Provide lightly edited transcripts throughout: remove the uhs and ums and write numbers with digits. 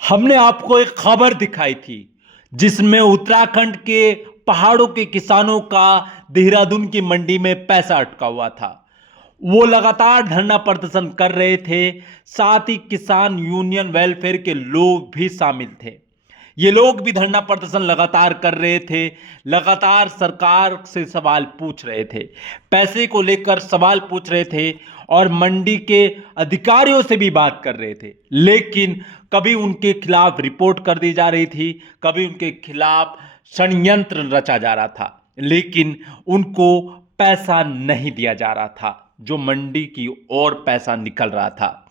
हमने आपको एक खबर दिखाई थी जिसमें उत्तराखंड के पहाड़ों के किसानों का देहरादून की मंडी में पैसा अटका हुआ था। वो लगातार धरना प्रदर्शन कर रहे थे। साथ ही किसान यूनियन वेलफेयर के लोग भी शामिल थे। ये लोग भी धरना प्रदर्शन लगातार कर रहे थे, लगातार सरकार से सवाल पूछ रहे थे, पैसे को लेकर सवाल पूछ रहे थे और मंडी के अधिकारियों से भी बात कर रहे थे। लेकिन कभी उनके खिलाफ रिपोर्ट कर दी जा रही थी, कभी उनके खिलाफ षड्यंत्र रचा जा रहा था, लेकिन उनको पैसा नहीं दिया जा रहा था जो मंडी की ओर पैसा निकल रहा था।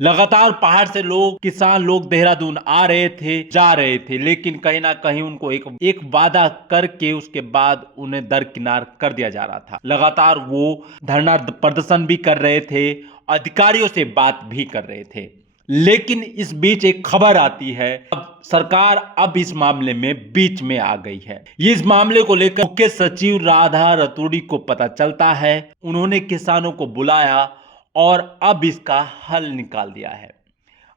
लगातार पहाड़ से लोग, किसान लोग देहरादून आ रहे थे, जा रहे थे, लेकिन कहीं ना कहीं उनको एक वादा करके उसके बाद उन्हें दरकिनार कर दिया जा रहा था। लगातार वो धरना प्रदर्शन भी कर रहे थे, अधिकारियों से बात भी कर रहे थे। लेकिन इस बीच एक खबर आती है, अब सरकार अब इस मामले में बीच में आ गई है। ये इस मामले को लेकर मुख्य सचिव राधा रतूड़ी को पता चलता है, उन्होंने किसानों को बुलाया और अब इसका हल निकाल दिया है।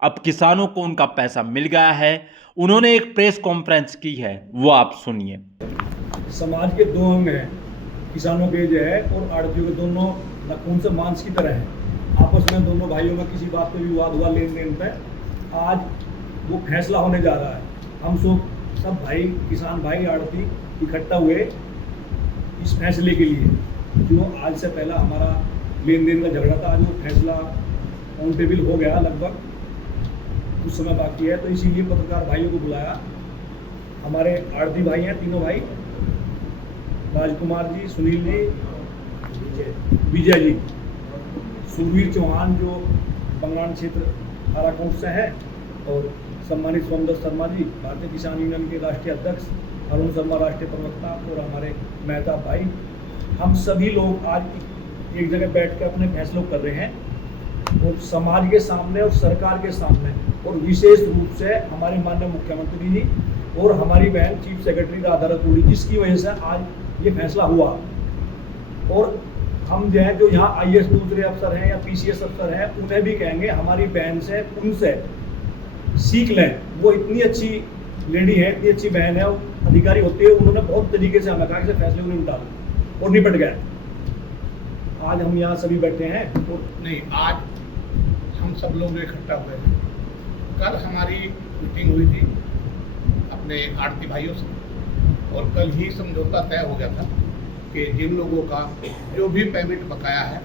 अब किसानों को उनका पैसा मिल गया है। उन्होंने एक प्रेस कॉन्फ्रेंस की है, वो आप सुनिए। समाज के दो अंग हैं, किसानों के जो है और आड़तियों के, दोनों नखून से मांस की तरह हैं। आपस में दोनों भाइयों में किसी बात पे विवाद हुआ लेन देन पे, आज वो फैसला होने जा रहा है। हम सब भाई, किसान भाई, आड़ती इकट्ठा हुए इस फैसले के लिए। जो आज से पहला हमारा लेन देन का झगड़ा था, आज वो फैसला ऑन टेबल हो गया, लगभग कुछ समय बाकी है। तो इसीलिए पत्रकार भाइयों को बुलाया। हमारे आड़ती भाई हैं, तीनों भाई, राजकुमार जी, सुनील जी, विजय जी, सुरवीर चौहान जो बंगाल क्षेत्र काराकोट से है, और सम्मानित सोमदत्त शर्मा जी, भारतीय किसान यूनियन के राष्ट्रीय अध्यक्ष, अरुण शर्मा राष्ट्रीय प्रवक्ता, और हमारे मेहता भाई। हम सभी लोग आज एक जगह बैठ कर अपने फैसलों कर रहे हैं, और समाज के सामने और सरकार के सामने, और विशेष रूप से हमारे माननीय मुख्यमंत्री जी और हमारी बहन चीफ सेक्रेटरी राधा रतूड़ी, जिसकी वजह से आज ये फैसला हुआ। और हम जो है, जो यहाँ IAS दूसरे अफसर हैं या PCS अफसर हैं, उन्हें भी कहेंगे हमारी बहन से, उनसे सीख लें। वो इतनी अच्छी लेडी है, इतनी अच्छी बहन है, अधिकारी होते हुए उन्होंने बहुत तरीके से हमें कहा कि फैसले को निपटा दो, और निपट गए। आज हम यहाँ सभी बैठे हैं तो नहीं, आज हम सब लोग इकट्ठा हुए हैं। कल हमारी मीटिंग हुई थी अपने आड़ती भाइयों से, और कल ही समझौता तय हो गया था कि जिन लोगों का जो भी पेमेंट बकाया है,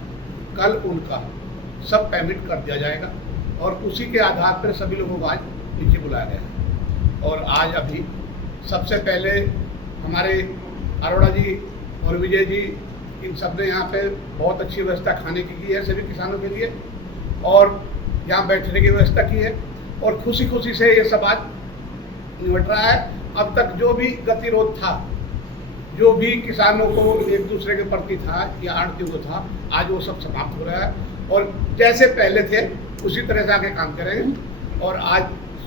कल उनका सब पेमेंट कर दिया जाएगा, और उसी के आधार पर सभी लोगों को आज नीचे बुलाया गया है। और आज अभी सबसे पहले हमारे अरोड़ा जी और विजय जी, इन सब ने यहाँ पे बहुत अच्छी व्यवस्था खाने की है सभी किसानों के लिए, और यहाँ बैठने की व्यवस्था की है, और खुशी खुशी से ये सब आज निपट रहा है। अब तक जो भी गतिरोध था, जो भी किसानों को एक दूसरे के प्रति था या आड़तियों को था, आज वो सब समाप्त हो रहा है, और जैसे पहले थे उसी तरह से आगे काम करेंगे, और आज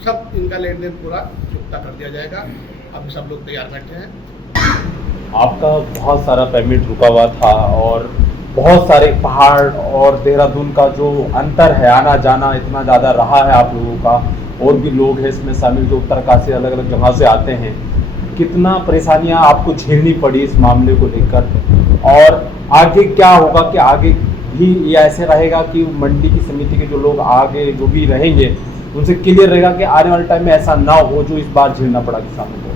सब इनका लेन देन पूरा चुकता कर दिया जाएगा। अभी सब लोग तैयार बैठे हैं। आपका बहुत सारा पेमेंट रुका हुआ था, और बहुत सारे पहाड़ और देहरादून का जो अंतर है, आना जाना इतना ज़्यादा रहा है आप लोगों का, और भी लोग हैं इसमें शामिल जो उत्तराखंड से अलग अलग जगह से आते हैं। कितना परेशानियां आपको झेलनी पड़ी इस मामले को लेकर, और आगे क्या होगा? कि आगे भी ये ऐसे रहेगा कि मंडी की समिति के जो लोग आगे जो भी रहेंगे उनसे क्लियर रहेगा कि आने वाले टाइम में ऐसा ना हो जो इस बार झेलना पड़ा किसानों को?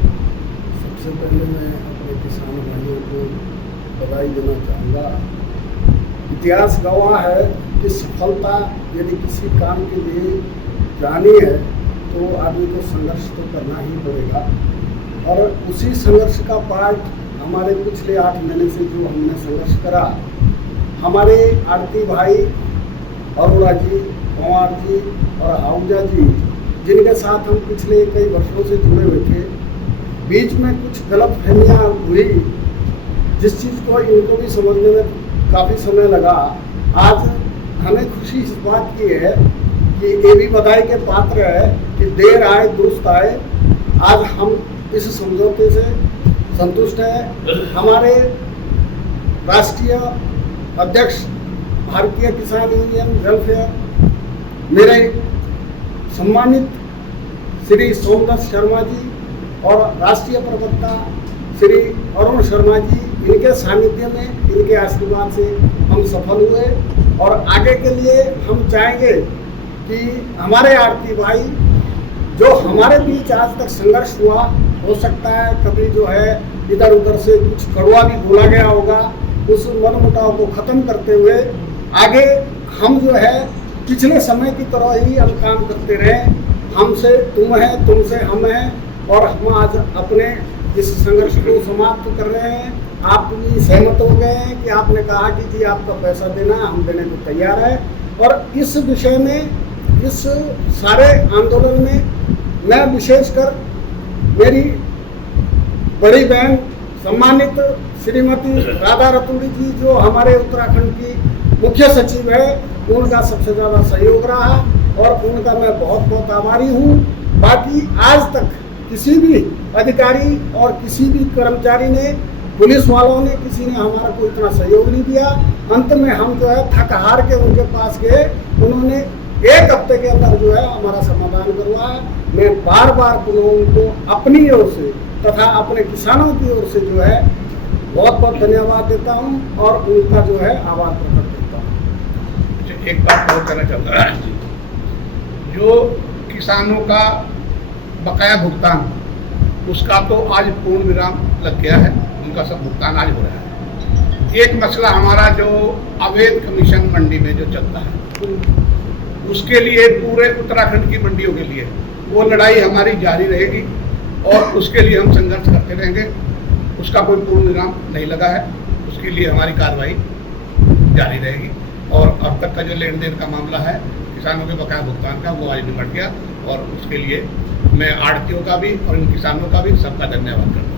सबसे पहले मैं अपने किसान भाइयों को बधाई देना चाहूँगा। इतिहास गवाह है कि सफलता यदि किसी काम के लिए जानी है तो आदमी को संघर्ष तो करना ही पड़ेगा, और उसी संघर्ष का पार्ट हमारे पिछले 8 महीने से जो हमने संघर्ष करा, हमारे आड़ती भाई अरोड़ा जी, पंवार जी और आहूजा जी, जिनके साथ हम पिछले कई वर्षों से जुड़े हुए थे, बीच में कुछ गलतफहमियां हुई, जिस चीज़ को इनको भी समझने में काफ़ी समय लगा। आज हमें खुशी इस बात की है कि ये भी बधाई के पात्र है कि देर आए दुरुस्त आए। आज हम इस समझौते से संतुष्ट हैं। हमारे राष्ट्रीय अध्यक्ष भारतीय किसान यूनियन वेलफेयर, मेरे सम्मानित श्री सोमदत्त शर्मा जी और राष्ट्रीय प्रवक्ता श्री अरुण शर्मा जी, इनके सानिध्य में, इनके आशीर्वाद से हम सफल हुए। और आगे के लिए हम चाहेंगे कि हमारे आरती भाई, जो हमारे बीच आज तक संघर्ष हुआ, हो सकता है कभी जो है इधर उधर से कुछ कड़वा भी बोला गया होगा, उस मनमुटाव को खत्म करते हुए आगे हम जो है पिछले समय की तरह ही हम काम करते रहे। हमसे तुम है, तुमसे हम है, और हम आज अपने इस संघर्ष को समाप्त कर रहे हैं। आप भी सहमत हो गए हैं कि आपने कहा कि जी आपका पैसा देना, हम देने को तैयार है। और इस विषय में, इस सारे आंदोलन में मैं विशेषकर मेरी बड़ी बहन सम्मानित श्रीमती राधा रतूड़ी जी, जो हमारे उत्तराखंड की मुख्य सचिव है, उनका सबसे ज़्यादा सहयोग रहा और उनका मैं बहुत बहुत आभारी हूँ। बाकी आज तक किसी भी अधिकारी और किसी भी कर्मचारी ने, पुलिस वालों ने, किसी ने हमारा को इतना सहयोग नहीं दिया। अंत में हम जो है थक हार के उनके पास गए, उन्होंने 1 हफ्ते के अंदर जो है हमारा समाधान करवाया। मैं बार बार उनको अपनी ओर से तथा अपने किसानों की ओर से जो है बहुत बहुत धन्यवाद देता हूँ और उनका जो है आभार प्रकट करता हूँ। एक बात और कहना चाहता हूँ, जो किसानों का बकाया भुगतान, उसका तो आज पूर्ण विराम लग गया है, उनका सब भुगतान आज हो रहा है। एक मसला हमारा जो अवैध कमीशन मंडी में जो चलता है, उसके लिए पूरे उत्तराखंड की मंडियों के लिए वो लड़ाई हमारी जारी रहेगी और उसके लिए हम संघर्ष करते रहेंगे। उसका कोई पूर्ण विराम नहीं लगा है, उसके लिए हमारी कार्रवाई जारी रहेगी। और अब तक का जो लेन देन का मामला है किसानों के बकाया भुगतान का, वो आज निपट गया और उसके लिए मैं आड़तियों का भी और इन किसानों का भी सबका धन्यवाद करता हूँ।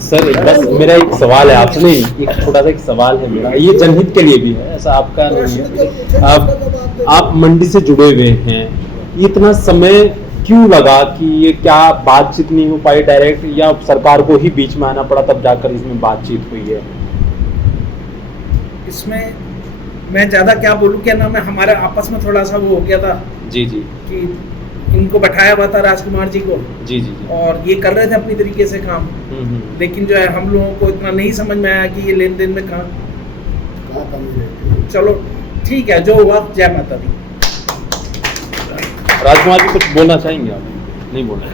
सर बस मेरा एक सवाल है आपसे, नहीं एक छोटा सा एक सवाल है मेरा, ये जनहित के लिए भी है, ऐसा आपका नहीं है। आप मंडी से जुड़े हुए हैं, इतना समय क्यों लगा कि ये क्या बातचीत नहीं हो पाई डायरेक्ट, या सरकार को ही बीच में आना पड़ा तब जाकर इसमें बातचीत हुई है? इसमें मैं ज़्यादा क्या बोलूँ, क्या नाम है, हमारे आपस में थोड़ा सा वो हो गया था जी जी कि इनको बैठाया हुआ था राजकुमार जी को, जी जी जी, और ये कर रहे थे अपनी तरीके से काम, लेकिन जो है हम लोगों को इतना नहीं समझ में आया कि ये लेन देन में कहाँ। चलो ठीक है, जो हुआ जय माता दी। राजकुमार जी कुछ बोलना चाहेंगे आप? नहीं बोलना।